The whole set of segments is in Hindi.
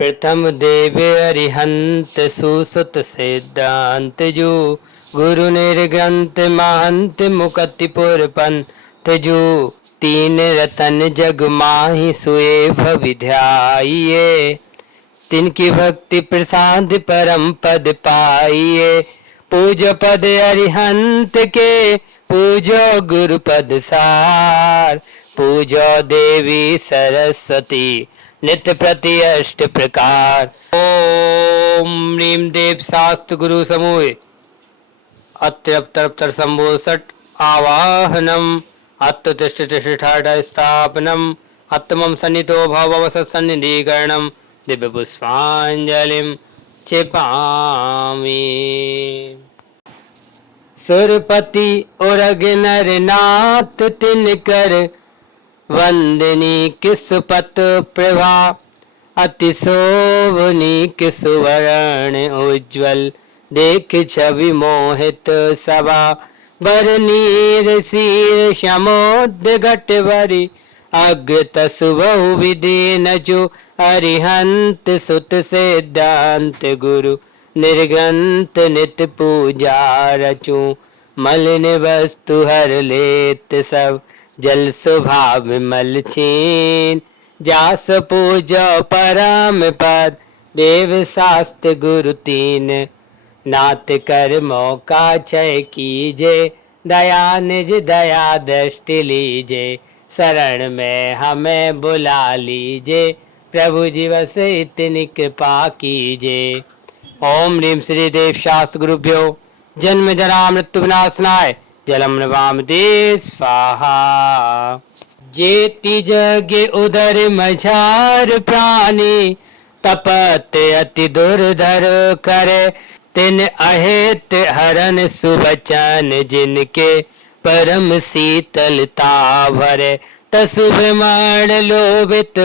प्रथम देव अरिहंत सुसुत सिद्धांत जो गुरु निर्ग्रंथ महंत मुकतिपुर पंथ जो तीन रतन जग माहि सुए भविध्याइए तिनकी भक्ति प्रसाद परम पद पाइए पूजो पद अरिहंत के पूजो गुरु पद सार पूजो देवी सरस्वती नित्य प्रति अष्ट प्रकार। ओम ह्रीम देव शास्त्र गुरु समूह अत्र संबोसट आवाहनम अत्तिष्ठ तिष्ठाठ स्थापनम अत्तमं सन्निधो भव सन्निधिकरणम दिव्य पुष्पांजलिम क्षिपामि। सुरपति उरग नर नाथ तिनकर वंदनी किसपत प्रभा अति शोभनी किसुवर्ण उज्ज्वल देख छवि मोहित सभा बरनीर शीर शमोद घट भरी अग्रत सुबहु विधि नचु अरिहंत सुत सिद्धांत गुरु निर्ग्रंथ नित पूजा रचू मलिन वस्तु हर लेत सब जल स्वभाव विमल छीन जास पूजो परम पद देव शास्त्र गुरु तीन नाथ कर मौका क्षय कीजे दया निज दया दृष्टि लीजे शरण में हमें बुला लीजे प्रभु जी बस इतनी कृपा कीजे। ओम ह्रीम श्री देव शास्त्र गुरुभ्यो जन्म जरा मृत्यु विनाशनाय जलम नवाम दे स्वाहा। जेति जगे उदर मझार प्राणी तपत अति दुर्धर करे तिन अहित हरन सुबचन जिनके परम शीतलता भरे तसुभ मान लोभित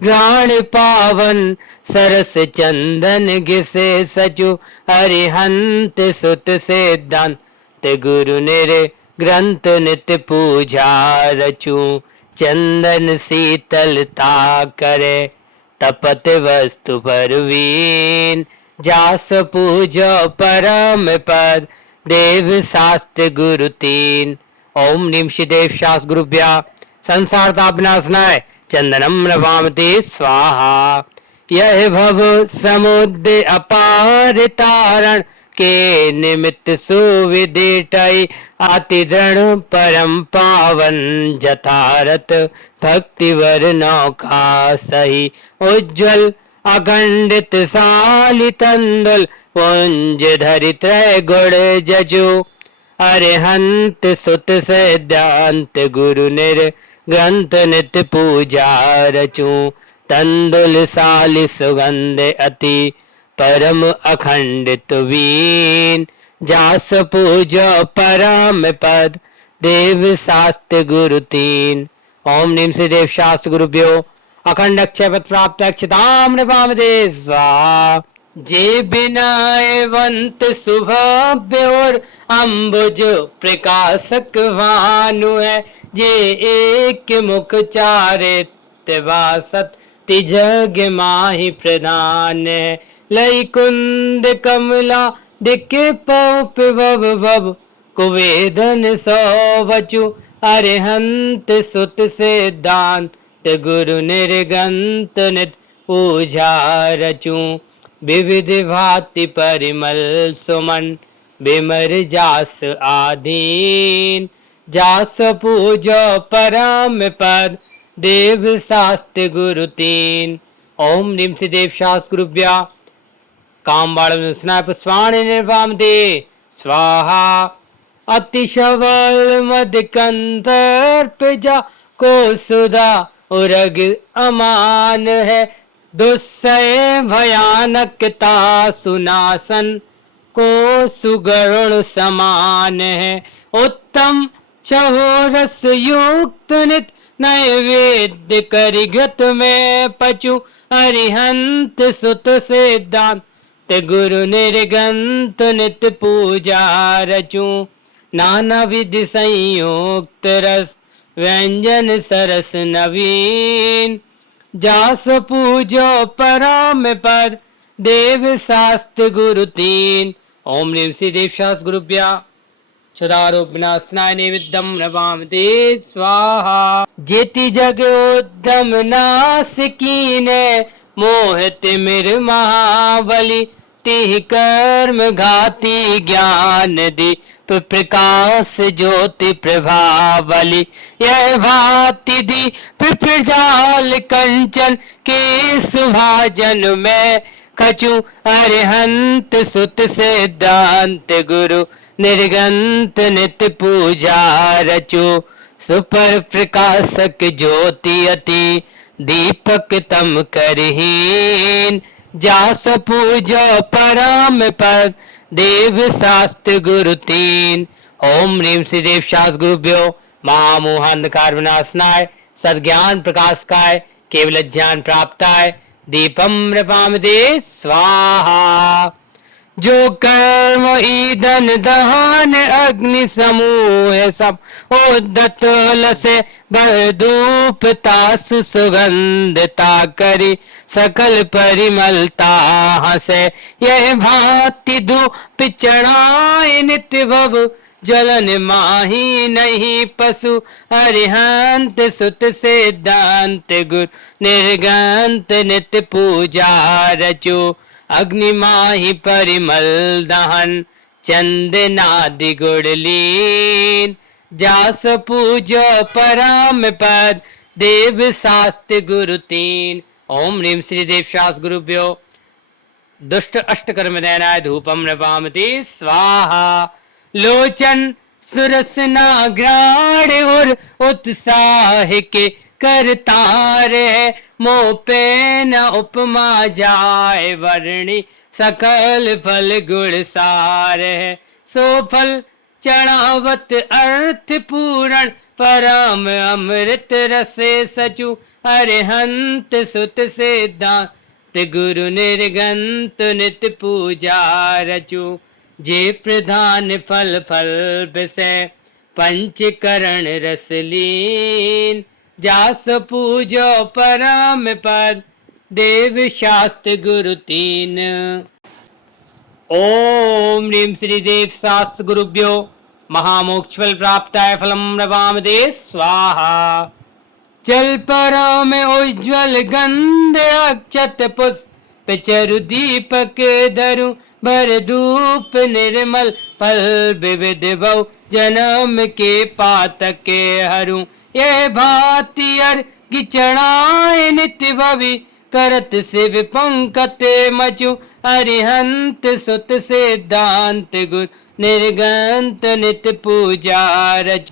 घ्राण पावन सरस चंदन घिसे सचु अरिहंत सुत सिद्धांत गुरु निर ग्रंथ नित्य पूजा रचू चंदन शीतलता करे तपत वस्तु परवीन जास पूजो परम पद देव शास्त्र गुरु तीन। ओम नीम श्री देव शास्त्र गुरुभ्या संसार तापनाशनाय चंदनम नवामते स्वाहा। यह भव समुद्र अपार तारण के निमित्त सुविदिटय अति दृढ़ परम पावन जथारथ भक्ति वर नौका सही उज्ज्वल अखंडित साली तंदुल पुंज धरि त्रय गुण जजो अरिहंत सुत सिद्धांत गुरु निर ग्रंथ नित्य पूजा रचू तंदुल साली सुगंध अति परम अखंडित वीन जास पूजो परम पद देव शास्त्र गुरु तीन। ओम नीम श्री देव शास्त्र गुरुभ्यो अखंड अक्षय पद प्राप्त अक्षताम नृपामदे स्वाहा। जे विनयवंत सुभव्य और अम्बुज प्रकाशक भानु है जे एक मुख चारित्र वासत तिजग माहि प्रधान है लई कुंद कमला दिक्के पौप भव भव कुवेदन सौवचु अरिहंत सुत सिद्धांत गुरु निर्गंत नित पूजा रचू विविध भांति परिमल सुमन बिमर जास आधीन जास पूजो परम पद देव शास्त्र गुरु तीन। ओम नीम श्री देव शास्त्र गुरुभ्या कामबाण स्नाय पुष्पाणि निर्वाम दे स्वाहा। अतिशवल मद कंदर्प जा को सुधा उरग अमान है दुस्सह भयानकता सुनासन को सुगरुण समान है उत्तम छहो रस युक्त नित नैवेद्य करिघृत में पचु अरिहंत सुत सिद्धांत गुरु निर्गंत नित पूजा रचू नाना विधि संयुक्त रस व्यंजन सरस नवीन जास पूजो परम पद देव शास्त्र गुरु तीन। ओम ह्रीं श्री देव शास्त्र गुरुभ्या सदारोप विनाशनाय निविद्धम नमामि स्वाहा। जेति जग उद्यम नाश कीने मोहित मिर महाबली तिहि कर्म घाती ज्ञान दीप प्रकाश ज्योति प्रभावली। यह भांति दीप प्रजाल कंचन के सुभाजन में कछु अरिहंत सुत सिद्धांत गुरु निर्गंत नित्य पूजा रचो। सुपर प्रकाशक ज्योति अति दीपक तम करहीन। जास पूजो परम पद देव शास्त्र गुरु तीन। ओम ह्रीं श्री देव शास्त्र गुरुभ्यो महामोहांधकार विनाशनाय सद्ज्ञान प्रकाशकाय केवल ज्ञान प्राप्ताय दीपम नमामि स्वाहा। जो कर्म ईंधन दहन अग्नि समूह सब उद्दत लसे भर धूप तास सुगंधता करी सकल परिमलता हसे। यह भांति धूप चढ़ाए नित्य भव जलन माही नहीं पशु अरिहंत सुत सिद्धांत गुरु निर्गंत नित्य पूजा रचो। अग्नि माही परिमल दहन चंदनादि गुड़लीन। जास पूजो परम पद देव शास्त्र गुरु तीन। ओम ह्रीं श्री देव शास्त्र गुरुभ्यो दुष्ट अष्टकर्म दैनाय धूपम नमामि स्वाहा। लोचन सुरसना ग्राण और उत्साह के करतार है मोपे न उपमा जाए वर्णी सकल फल गुण सार है। सो फल चढ़ावत अर्थ पूर्ण परम अमृत रसे सचु अरिहंत सुत सिद्धांत गुरु निर्गंत नित्य पूजा रचु। जे प्रधान फल फल विषय पंचकरण रसलीन। जास पूजो परम पद देव शास्त्र गुरु तीन। ओम ह्रीं श्री देव शास्त्र गुरुभ्यो महामोक्ष फल प्राप्ताय फलम नमामि स्वाहा। जल परम उज्ज्वल गंध अक्षत पुष्प चरु दीपक धरु भर धूप निर्मल फल विविध बहु जन्म के पातक हरू। यह भांति अर्घ्य चढ़ाए नित्य भवि करत शिव पंकत मचु अरिहंत सुत सिद्धांत गुरु निर्गंत नित्य पूजा रच।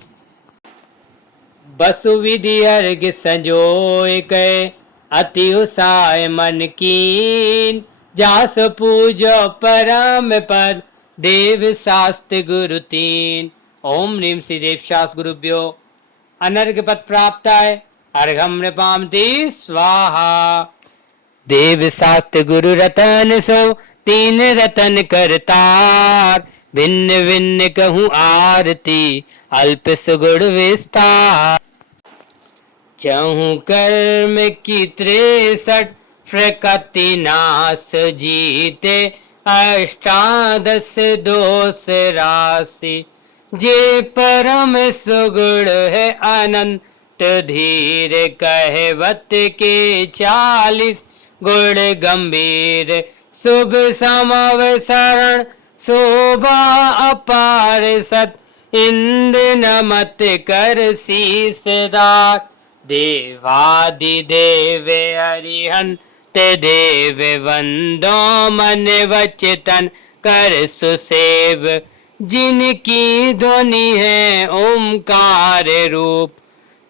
बसु विधि अर्घ्य संजोय कै अति उत्साह मन कीन। जास पूजो परम पद देव शास्त्र गुरु तीन। ओम ह्रीं श्री देव शास्त्र गुरुभ्यो अनर्घ पद प्राप्ताय अर्घम नमामि स्वाहा। देव शास्त्र गुरु रतन सो तीन रतन करतार। भिन्न भिन्न कहूँ आरती अल्प सुगुण विस्तार। चहु कर्म की 63 प्रकृति नाश जीते अष्टादश दोष राशि। जे परम सुगुण है अनंत धीर कहवत के 40 गुण गंभीर। शुभ समावसरण शोभा अपार सत इंद्र नमत कर शीसदार। देवादि देव अरिहंत देव वंदो मन वचतन कर सुसेव। जिनकी ध्वनि है ओंकार रूप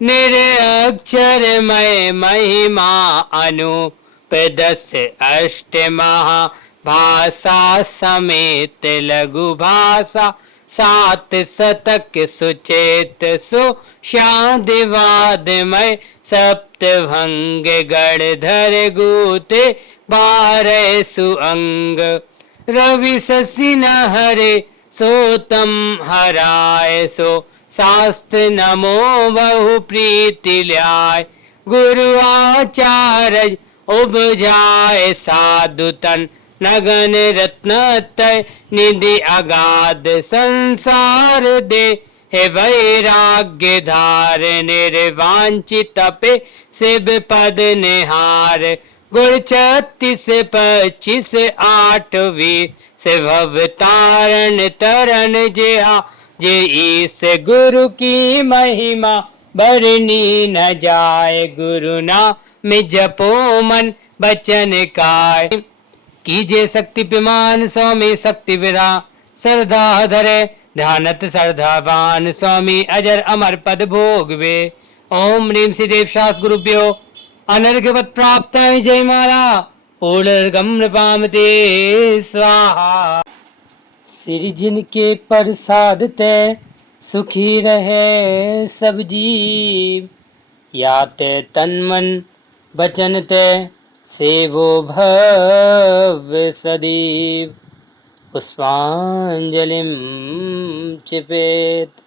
निरक्षरमय महिमा अनूप। 10 अष्ट महाभाषा समेत लघु भाषा 7 शतक सुचेत सुशादिवादमय सप्तभंग गणधर गूते 12 सुअंग। रवि शशि न हरे सोतम हराय सो शास्त्र नमो बहु प्रीति ल्याय। गुरु आचार्य उपजाए साधु तन नगन रत्न तय निधि अगाध संसार दे हे वैराग्य धार निर्वांचित पे शिव पद निहार गुण 36 25 8 से भव तारण तरन जिहा जे ईस गुरु की महिमा बरनी न जाए गुरु नाम जपो मन बचन काय कीजे शक्ति पिमान स्वामी शक्ति विरा श्रद्धा धरे ध्यानत श्रद्धावान स्वामी अजर अमर पद भोगवे ओम ह्रीम श्री देव शास गुरुभ्यो अनर्घवत प्राप्त जय माला पूर्णगम नृपामते स्वाहा श्री जिनके प्रसाद ते सुखी रहे सब जीव या ते तन मन बचन ते सेवो भव्य सदैव पुष्पांजलिं चिपेत।